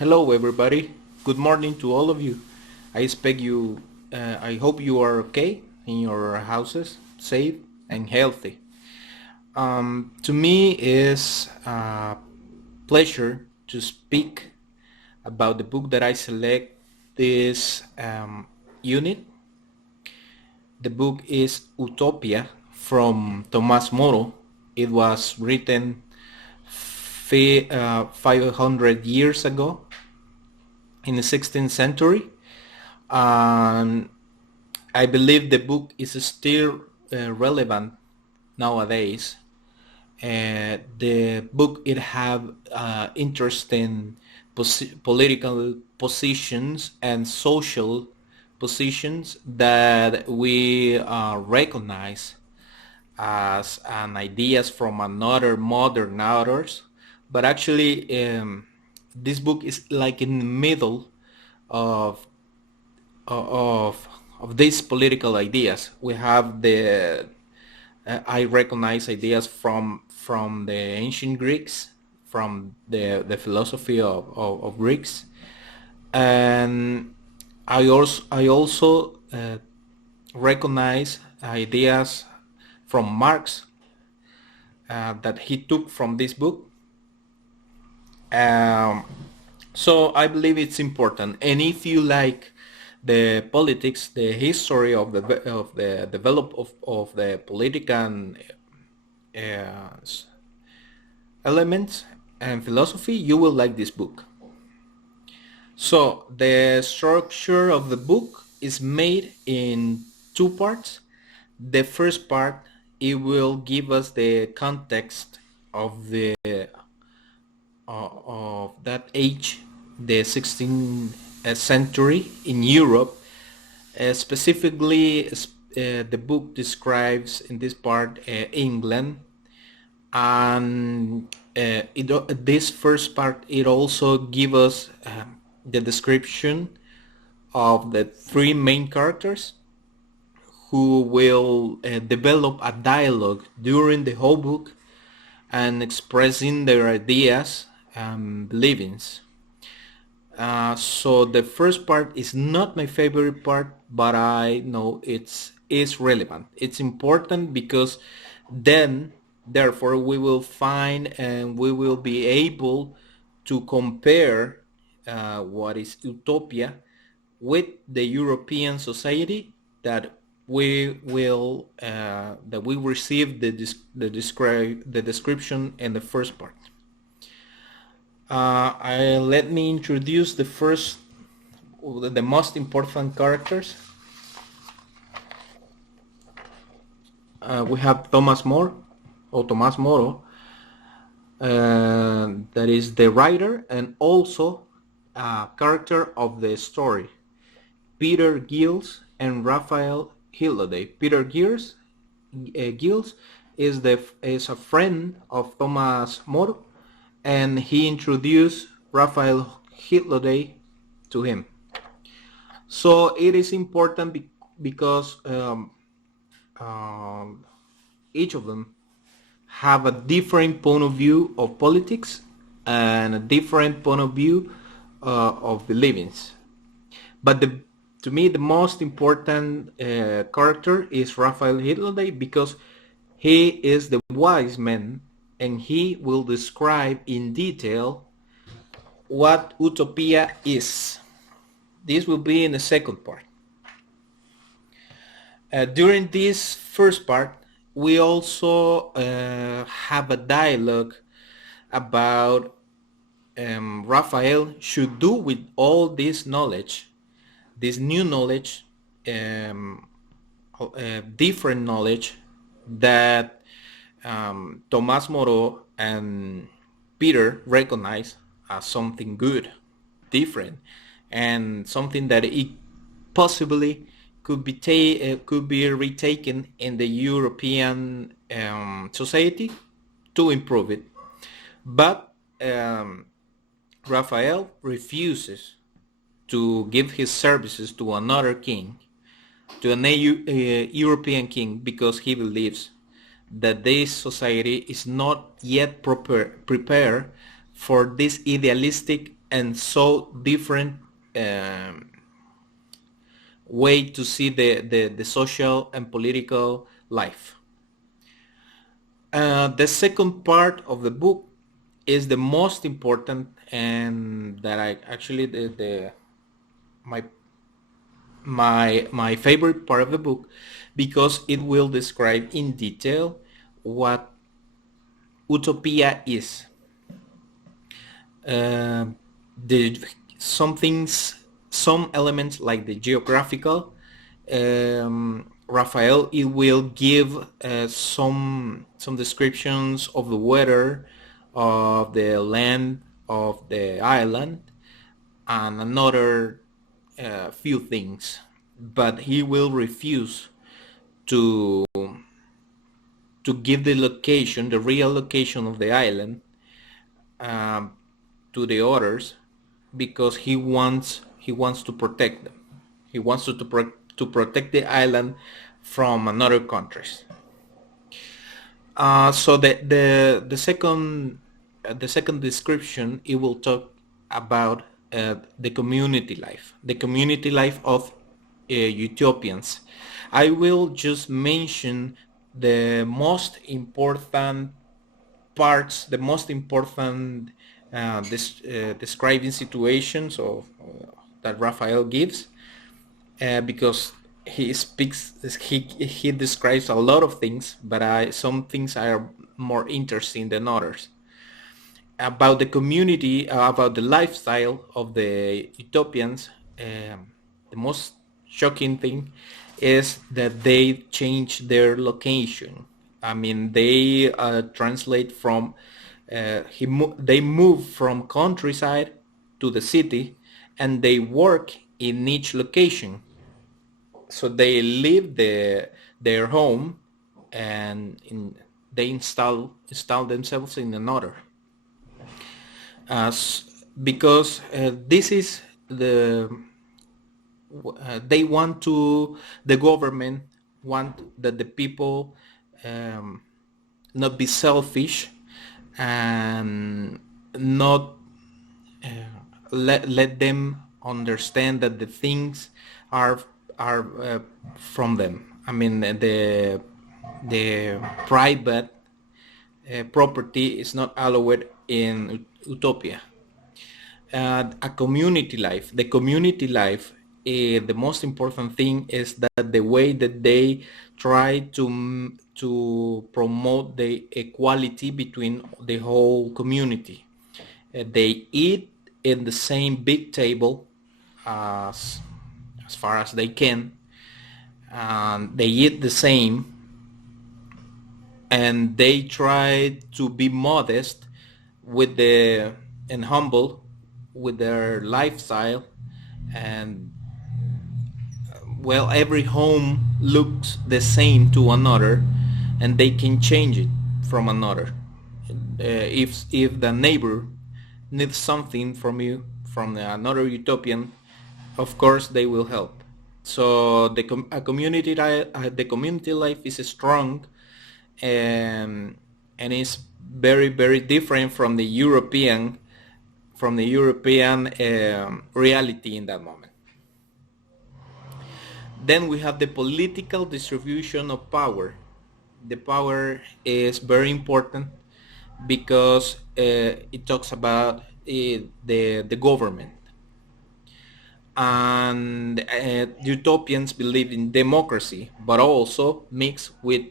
Hello, everybody. Good morning to all of you. I expect you. I hope you are okay in your houses, safe and healthy. To me, is a pleasure to speak about the book that I select this unit. The book is Utopia from Tomás Moro. It was written 500 years ago in the 16th century. I believe the book is still relevant nowadays. The book it have interesting political positions and social positions that we recognize as an ideas from another modern authors, but actually this book is like in the middle of of these political ideas. We have the I recognize ideas from the ancient Greeks, from the philosophy of Greeks, and I also recognize ideas from Marx that he took from this book. Um, so I believe it's important. And if you like the politics, the history of the develop of the political elements and philosophy, you will like this book. So the structure of the book is made in two parts. The first part, it will give us the context of the of that age, the 16th century in Europe. Specifically, the book describes in this part England, and this first part it also gives us the description of the three main characters who will develop a dialogue during the whole book and expressing their ideas and beliefs. So the first part is not my favorite part, but I know it's relevant. It's important because then, therefore, we will find and we will be able to compare what is utopia with the European society that we receive the description in the first part. Let me introduce the most important characters. We have Tomás Moro, that is the writer and also a character of the story, Peter Gills and Raphael Hillody. Peter Gills is a friend of Tomás Moro, and he introduced Raphael Hillody to him. So it is important because each of them have a different point of view of politics and a different point of view of beliefs. But to me, the most important character is Raphael Hillody because he is the wise man, and he will describe in detail what utopia is. This will be in the second part. During this first part, we also have a dialogue about Raphael should do with all this knowledge, this new knowledge, different knowledge that Tomás Moro and Peter recognize as something good, different, and something that it possibly could be retaken in the European society to improve it. But Raphael refuses to give his services to another king, to a European king, because he believes that this society is not yet prepared for this idealistic and so different um, way to see the social and political life. The second part of the book is the most important, and that I actually the my my favorite part of the book, because it will describe in detail what utopia is. Uh, the some things, some elements like the geographical. Raphael, it will give some descriptions of the weather, of the land of the island, and another few things, but he will refuse to give the location, the real location of the island, um, to the others, because he wants to protect them. He wants to protect the island from another countries. So the second description, it will talk about the community life of Utopians. I will just mention the most important parts, the most important describing situations of that Raphael gives, because he speaks, he describes a lot of things, but some things are more interesting than others. About the community, about the lifestyle of the Utopians, the most shocking thing is that they change their location. I mean, they translate from they move from countryside to the city, and they work in each location. So they leave their home, and they install themselves in another. Because this is they want to, the government want that the people um, not be selfish, and not let them understand that the things are from them. I mean, the private property is not allowed in Utopia. A community life. The community life, the most important thing is that the way that they try to promote the equality between the whole community. They eat in the same big table as far as they can. They eat the same, and they try to be modest with the and humble with their lifestyle. And well, every home looks the same to another, and they can change it from another. If the neighbor needs something from you, from another utopian, of course they will help. So the community life is strong, and is very, very different from the European reality in that moment. Then we have the political distribution of power. The power is very important because it talks about the government. And utopians believe in democracy, but also mixed with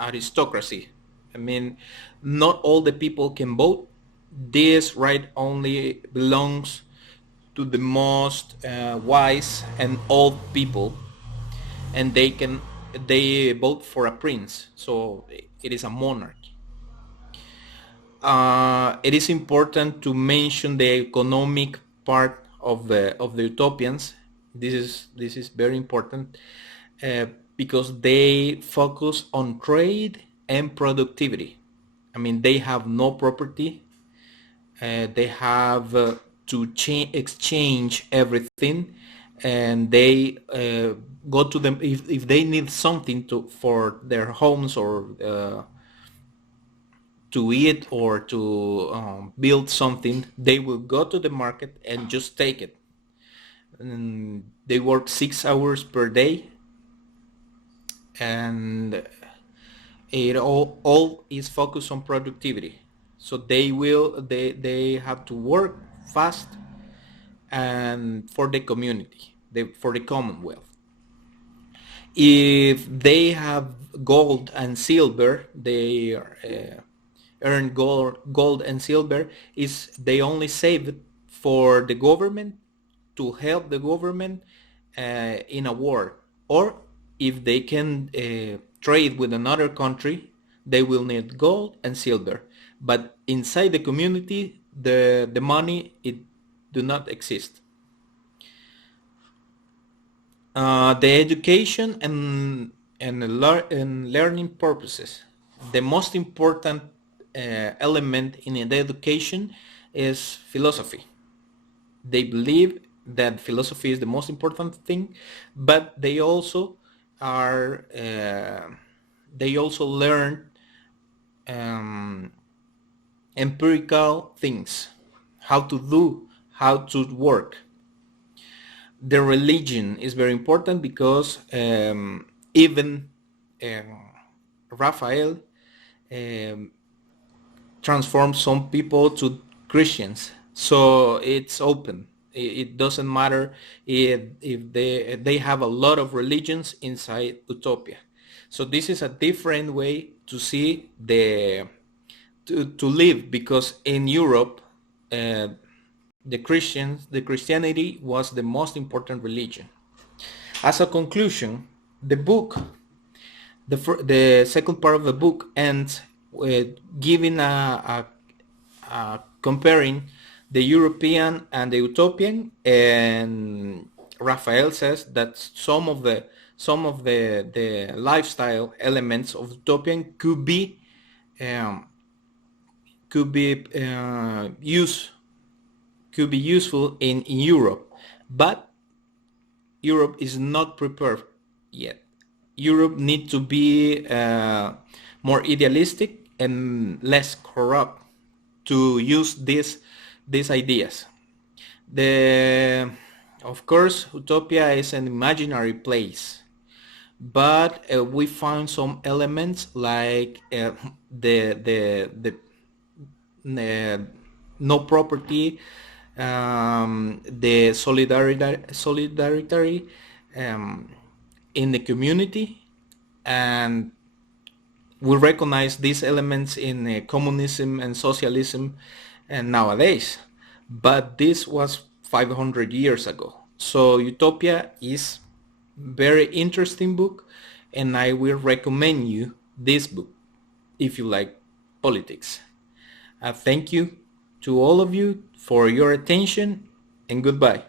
aristocracy. I mean, not all the people can vote. This right only belongs to the most wise and old people, and they vote for a prince. So it is a monarchy. It is important to mention the economic part of the utopians. This is very important because they focus on trade and productivity. I mean, they have no property. They have to exchange everything, and they go to them if they need something for their homes, or to eat or to build something, they will go to the market and just take it. And they work 6 hours per day, and it all is focused on productivity. So they have to work fast and for the community, for the commonwealth. If they have gold and silver, they earn gold and silver, is they only save it for the government, to help the government in a war, or if they can trade with another country, they will need gold and silver. But inside the community, the money, it do not exist. The education and learning purposes. The most important element in the education is philosophy. They believe that philosophy is the most important thing, but they also are they also learn empirical things, how to do, how to work. The religion is very important because even Raphael transformed some people to Christians, so it's open. It doesn't matter if they have a lot of religions inside Utopia. So this is a different way to see to live, because in Europe the Christianity was the most important religion. As a conclusion, the second part of the book ends with giving a comparing the European and the Utopian, and Raphael says that some of the lifestyle elements of Utopian could be useful in Europe, but Europe is not prepared yet. Europe needs to be more idealistic and less corrupt to use these ideas. Of course, Utopia is an imaginary place, but we find some elements like the no property, the solidarity in the community, and we recognize these elements in communism and socialism and nowadays, but this was 500 years ago. So Utopia is very interesting book, and I will recommend you this book if you like politics. Thank you to all of you for your attention, and goodbye.